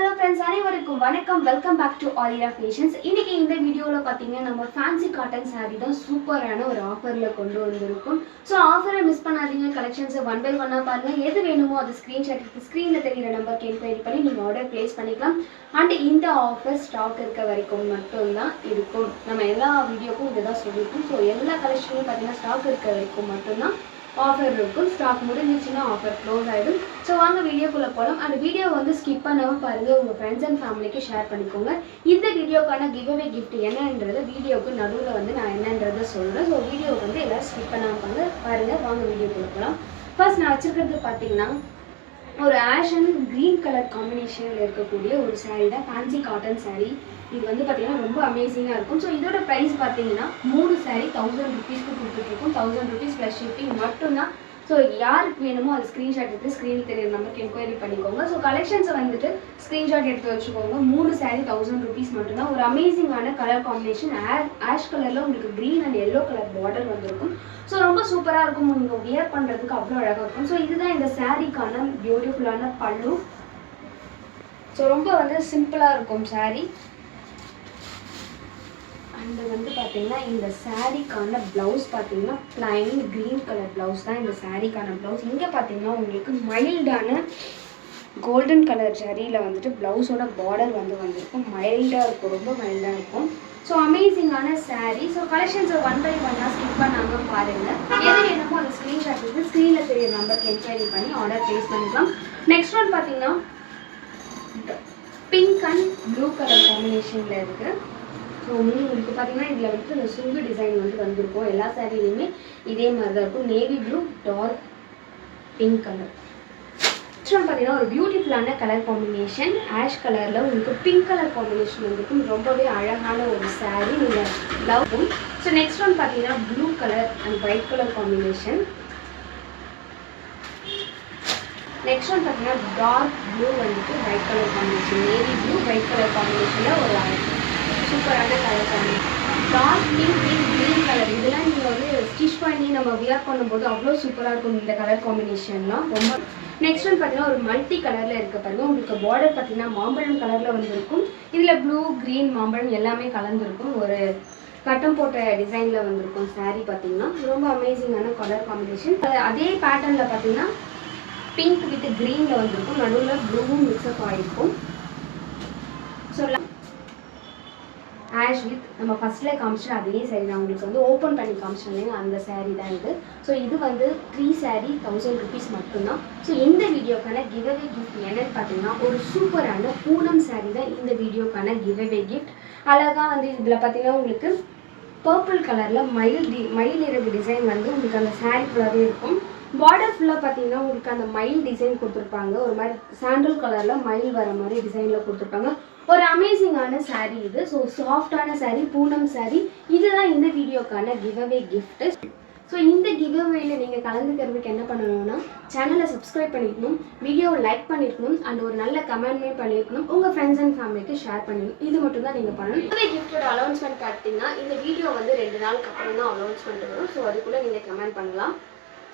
hello friends, அனைவருக்கும் வணக்கம். Welcome back to Aaliya fashions. இன்னைக்கு இந்த வீடியோவில் பார்த்தீங்கன்னா நம்ம ஃபேன்சி காட்டன் சாரீ தான் சூப்பரான ஒரு ஆஃபரில் கொண்டு வந்திருக்கும். ஸோ ஆஃபரை மிஸ் பண்ணாதீங்க. கலெக்ஷன்ஸை ஒன் பை ஒன்னாக பாருங்கள். எது வேணுமோ அது ஸ்க்ரீன்ஷாட் எடுத்து ஸ்க்ரீனில் தெரிகிற நம்பருக்கு என்கொயரி பண்ணி நீங்கள் ஆர்டர் ப்ளேஸ் பண்ணிக்கலாம். அண்ட் இந்த ஆஃபர் ஸ்டாக் இருக்க வரைக்கும் மட்டும்தான் இருக்கும். நம்ம எல்லா வீடியோக்கும் இதை தான் சொல்லியிருக்கோம். ஸோ எல்லா கலெக்ஷனும் பார்த்தீங்கன்னா ஸ்டாக் இருக்க வரைக்கும் மட்டும்தான் ஆஃபர் இருக்கும். ஸ்டாக் முடிஞ்சிச்சுன்னா ஆஃபர் க்ளோஸ் ஆகிடும். ஸோ வாங்க வீடியோக்குள்ளே போகலாம். அந்த வீடியோ வந்து ஸ்கிப் பண்ணாமல் பாருங்கள். உங்கள் ஃப்ரெண்ட்ஸ் அண்ட் ஃபேமிலிக்கு ஷேர் பண்ணிக்கோங்க. இந்த வீடியோக்கான கிவ்அவே கிஃப்ட் என்னன்றது வீடியோவுக்கு நடுவில் வந்து நான் என்னன்றதை சொல்கிறேன். ஸோ வீடியோ வந்து எல்லாம் ஸ்கிப் பண்ணாமல் பாருங்கள். வாங்க வீடியோக்குள்ளே போகலாம். ஃபர்ஸ்ட் நான் வச்சுருக்கிறது பார்த்தீங்கன்னா ஒரு ஆஷ் அண்ட் க்ரீன் கலர் காம்பினேஷனில் இருக்கக்கூடிய ஒரு சாரீ தான் ஃபேன்சி காட்டன் சாரீ. இது வந்து பார்த்தீங்கன்னா ரொம்ப அமேசிங்காக இருக்கும். ஸோ இதோட ப்ரைஸ் பார்த்தீங்கன்னா 3 சாரீ 1000 ருபீஸ்க்கு கொடுத்துட்ருக்கோம். 1000 ருபீஸ் ப்ளஸ் ஷிப்பிங் மட்டும்தான். ஸோ யாருக்கு வேணுமோ அது ஸ்க்ரீன்ஷாட் எடுத்து ஸ்க்ரீனில் தெரியுற நம்பருக்கு என்கொயரி பண்ணிக்கோங்க. ஸோ கலெக்ஷன்ஸை வந்துட்டு ஸ்க்ரீன்ஷாட் எடுத்து வச்சுக்கோங்க. 3 சாரீ 1000 ருபீஸ் மட்டும்தான். ஒரு அமேசிங்கான கலர் காம்பினேஷன். ஆஷ் கலரில் உங்களுக்கு green and yellow colour border வந்திருக்கும். ஸோ ரொம்ப சூப்பராக இருக்கும். நீங்கள் வியர் பண்ணுறதுக்கு அவ்வளோ அழகாக இருக்கும். ஸோ இதுதான் இந்த சாரீக்கான பியூட்டிஃபுல்லான பல்லு. ஸோ ரொம்ப வந்து சிம்பிளாக இருக்கும் சாரீ. அண்ட் வந்து பார்த்தீங்கன்னா இந்த சாரீக்கான ப்ளவுஸ் பார்த்தீங்கன்னா ப்ளைன் க்ரீன் கலர் ப்ளவுஸ் தான் இந்த சாரீக்கான ப்ளவுஸ். இங்கே பார்த்தீங்கன்னா உங்களுக்கு மைல்டான கோல்டன் கலர் ஜரியில் வந்துட்டு ப்ளவுஸோட பார்டர் வந்திருக்கும். மைல்டாக இருக்கும், ரொம்ப மைல்டாக இருக்கும். ஸோ அமேசிங்கான சாரீ. ஸோ கலெக்ஷன்ஸை ஒன் பை ஒன்னாக ஸ்கிப் பண்ணாமல் பாருங்கள். எது வேணுமோ அந்த ஸ்க்ரீன்ஷாட் எடுத்து ஸ்க்ரீனில் தெரிய நம்பருக்கு என்கொயரி பண்ணி ஆர்டர் ப்ளேஸ் பண்ணிக்கலாம். நெக்ஸ்ட் ஒன் பார்த்தீங்கன்னா பிங்க் அண்ட் ப்ளூ கலர் காம்பினேஷனில் இருக்குது. ஸோ உங்களுக்கு பார்த்தீங்கன்னா இதில் வந்து இந்த சுங்கு டிசைன் வந்து வந்திருக்கும். எல்லா சாரீலையுமே இதே மாதிரி தான் இருக்கும். Navy blue dark pink colour. Next one பார்த்தீங்கன்னா ஒரு பியூட்டிஃபுல்லான கலர் காம்பினேஷன். ஆஷ் கலரில் உங்களுக்கு பிங்க் கலர் காம்பினேஷன் வந்திருக்கும். ரொம்பவே அழகான ஒரு சாரீ. நீங்கள் லவ். ஸோ நெக்ஸ்ட் ஒன் பார்த்தீங்கன்னா blue colour and white colour combination. Next one பார்த்தீங்கன்னா டார்க் ப்ளூ வந்துட்டு white colour combination. Navy blue white colour காம்பினேஷனில் ஒரு சூப்பரான colour combination. Dark pink green colour. இதெல்லாம் நீங்கள் வந்து ஸ்டிச் பண்ணி நம்ம வியர் பண்ணும்போது அவ்வளோ சூப்பராக இருக்கும் இந்த கலர் காம்பினேஷன்லாம் ரொம்ப. நெக்ஸ்ட் ஒன் பார்த்தீங்கன்னா ஒரு மல்டி கலரில் இருக்க பாருங்க. உங்களுக்கு பார்டர் பார்த்தீங்கன்னா மாம்பழம் கலரில் வந்திருக்கும். இதில் ப்ளூ க்ரீன் மாம்பழம் எல்லாமே கலந்துருக்கும். ஒரு கட்டம் போட்ட டிசைனில் வந்திருக்கும் சாரீ. பார்த்தீங்கன்னா ரொம்ப அமேசிங்கான கலர் காம்பினேஷன். அதே பேட்டர்னில் பார்த்தீங்கன்னா பிங்க் வித் க்ரீனில் வந்திருக்கும். நடுவில் ப்ளூவும் மிக்ஸ்அப் ஆகிருக்கும். ஸோ ஆஷ் வித் நம்ம ஃபஸ்ட்டில் காமிச்சிட்டு அதே சாரீ நான் உங்களுக்கு வந்து ஓப்பன் பண்ணி காமிச்சிருந்தேங்க. அந்த சாரீ தான் இது. ஸோ இது வந்து 3 சாரீ 1000 ருபீஸ் மட்டும்தான். ஸோ இந்த வீடியோக்கான கிவ்அவே கிஃப்ட் என்னன்னு பார்த்தீங்கன்னா ஒரு சூப்பரான பூனம் சாரீ தான் இந்த வீடியோக்கான கிவ்அவே கிஃப்ட். அழகாக வந்து இதில் பார்த்தீங்கன்னா உங்களுக்கு பர்பிள் கலரில் மயில் இறகு டிசைன் வந்து உங்களுக்கு அந்த சாரீ ஃபுல்லாகவே இருக்கும். பார்டர் ஃபுல்லாக பார்த்தீங்கன்னா உங்களுக்கு அந்த மயில் டிசைன் கொடுத்துருப்பாங்க. ஒரு மாதிரி சாண்டல் கலரில் மயில் வர மாதிரி டிசைனில் கொடுத்துருப்பாங்க. ஒரு அமேசிங்கான சாரீ இது. ஸோ சாஃப்டான சாரீ, பூனம் சாரீ. இதுதான் இந்த வீடியோக்கான கிவ்அவே கிஃப்ட்டு. ஸோ இந்த கிவ்அவேல நீங்கள் கலந்துக்கிறதுக்கு என்ன பண்ணணும்னா சேனலை சப்ஸ்கிரைப் பண்ணிக்கணும், வீடியோவை லைக் பண்ணியிருக்கணும், அண்ட் ஒரு நல்ல கமெண்ட்மே பண்ணியிருக்கணும். உங்கள் ஃப்ரெண்ட்ஸ் அண்ட் ஃபேமிலிக்கு ஷேர் பண்ணிக்கணும். இது மட்டும் தான் நீங்கள் பண்ணணும். கிவ்அவே கிஃப்ட்டோட அனௌன்ஸ்மெண்ட் பார்த்தீங்கன்னா இந்த வீடியோ வந்து 2 நாளுக்கு அப்புறம் தான் அனௌன்ஸ்மெண்ட் வரும். ஸோ அதுக்குள்ளே நீங்கள் கமெண்ட் பண்ணலாம்.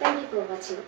Thank you for watching.